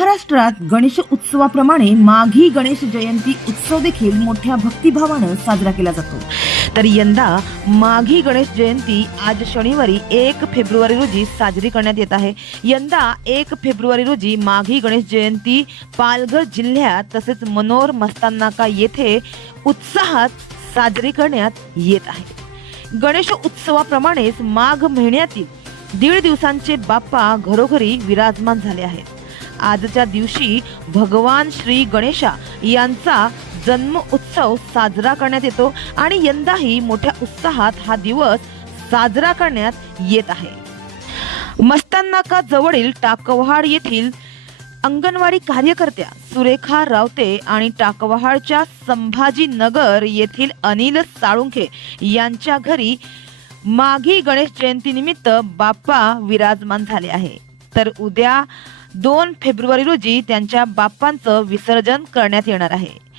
महाराष्ट्रात गणेश उत्सवाप्रमाणे माघी गणेश जयंती उत्सव देखील मोठ्या भक्तिभावानं साजरा केला जातो. तर यंदा माघी गणेश जयंती आज शनिवारी एक फेब्रुवारी रोजी साजरी करण्यात येत आहे. यंदा एक फेब्रुवारी रोजी माघी गणेश जयंती पालघर जिल्ह्यात तसेच मनोर मस्तानाका येथे उत्साहात साजरी करण्यात येत आहे. गणेश उत्सवाप्रमाणेच माघ महिन्यातील दीड दिवसांचे बाप्पा घरोघरी विराजमान झाले आहेत. आजच्या दिवशी भगवान श्री गणेशा यांचा जन्म उत्सव साजरा करण्यात येतो आणि यंदाही मोठ्या उत्साहात हा दिवस साजरा करण्यात येत आहे. मस्तानाका जवळील टाकवहाड येथील अंगणवाडी कार्यकर्त्या सुरेखा रावते आणि टाकवहाडच्या संभाजीनगर येथील अनिल साळुंखे यांच्या घरी माघी गणेश जयंतीनिमित्त बाप्पा विराजमान झाले आहे. तर उद्या दोन फेब्रुवारी रोजी त्यांच्या बाप्पांचं विसर्जन करण्यात येणार आहे.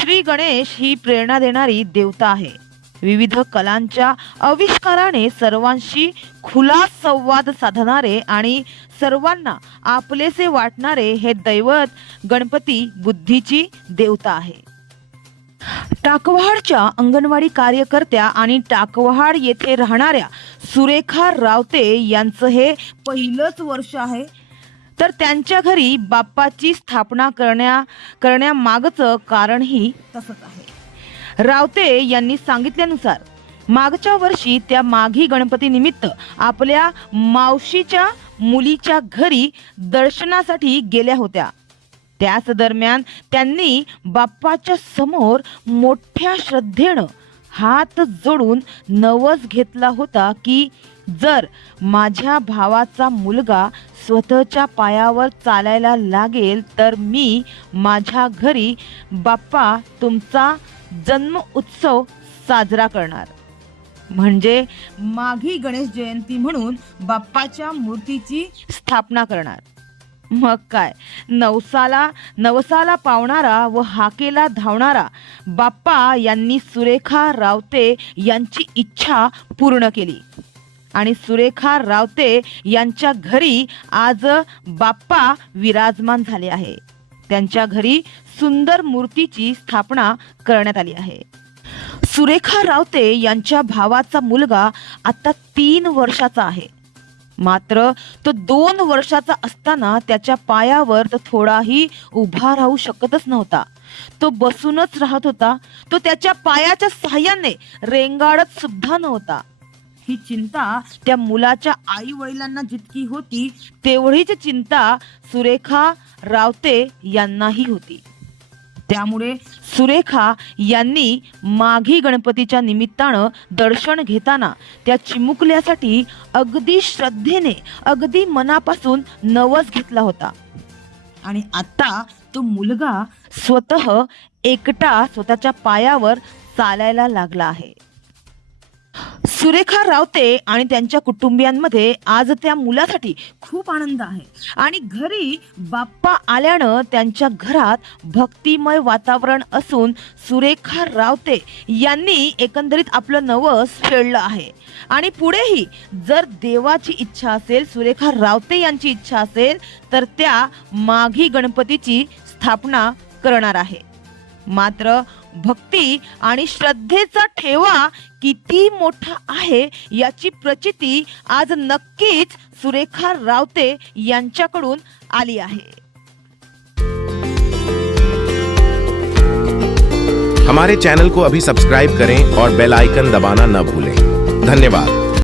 श्री गणेश ही प्रेरणा देणारी देवता आहे. विविध कलांच्या आविष्काराने सर्वांशी खुला संवाद साधणारे आणि सर्वांना आपलेसे वाटणारे हे दैवत गणपती बुद्धीची देवता आहे. टाकवहाडच्या अंगणवाडी कार्यकर्त्या आणि टाकवहाड येथे राहणाऱ्या सुरेखा रावते यांचं हे पहिलंच वर्ष आहे. तर त्यांच्या घरी बाप्पाची स्थापना करण्या करण्यामागचं कारणही तसंच आहे. रावते यांनी सांगितल्यानुसार मागच्या वर्षी त्या माघी गणपती निमित्त आपल्या मावशीच्या मुलीच्या घरी दर्शनासाठी गेल्या होत्या. त्याच दरम्यान त्यांनी बाप्पाच्या समोर मोठ्या श्रद्धेनं हात जोडून नवस घेतला होता की जर माझ्या भावाचा मुलगा स्वतःच्या पायावर चालायला लागेल तर मी माझ्या घरी बाप्पा तुमचा जन्म उत्सव साजरा करणार. म्हणजे माघी गणेश जयंती म्हणून बाप्पाच्या मूर्तीची स्थापना करणार. मग काय? नवसाला नवसाला पावणारा व हाकेला धावणारा बाप्पा यांनी सुरेखा रावते यांची इच्छा पूर्ण केली. आणि सुरेखा रावते यांच्या घरी आज बाप्पा विराजमान झाले आहे. त्यांच्या घरी सुंदर मूर्तीची स्थापना करण्यात आली आहे. सुरेखा रावते यांच्या भावाचा मुलगा आता तीन वर्षाचा आहे. मात्र तो दोन वर्षाचा असताना त्याच्या पायावर तो थोडाही उभा राहू शकतच नव्हता. तो बसूनच राहत होता. तो त्याच्या पायाच्या सहाय्याने रेंगाळत सुद्धा नव्हता. ही चिंता त्या मुलाच्या आई वडिलांना जितकी होती तेवढीच चिंता सुरेखा रावते यांनाही होती. त्यामुळे सुरेखा यांनी माघी गणपतीच्या निमित्तानं दर्शन घेताना त्या चिमुकल्यासाठी अगदी श्रद्धेने अगदी मनापासून नवस घेतला होता. आणि आता तो मुलगा स्वतः एकटा स्वतःच्या पायावर चालायला लागला आहे. सुरेखा रावते आणि त्यांच्या कुटुंबियांमध्ये आज त्या मुलासाठी खूप आनंद आहे. आणि घरी बाप्पा आल्यानं त्यांच्या घरात भक्तिमय वातावरण असून सुरेखा रावते यांनी एकंदरीत आपलं नवस फेडलं आहे. आणि पुढेही जर देवाची इच्छा असेल सुरेखा रावते यांची इच्छा असेल तर त्या माघी गणपतीची स्थापना करणार आहे. मात्र भक्ती आणि श्रद्धेचा ठेवा किती मोठा आहे याची प्रचिती आज नक्कीच सुरेखा रावते यांच्याकडून आली आहे. हमारे चैनल को अभी सब्सक्राइब करें और बेल आइकन दबाना न भूलें। धन्यवाद।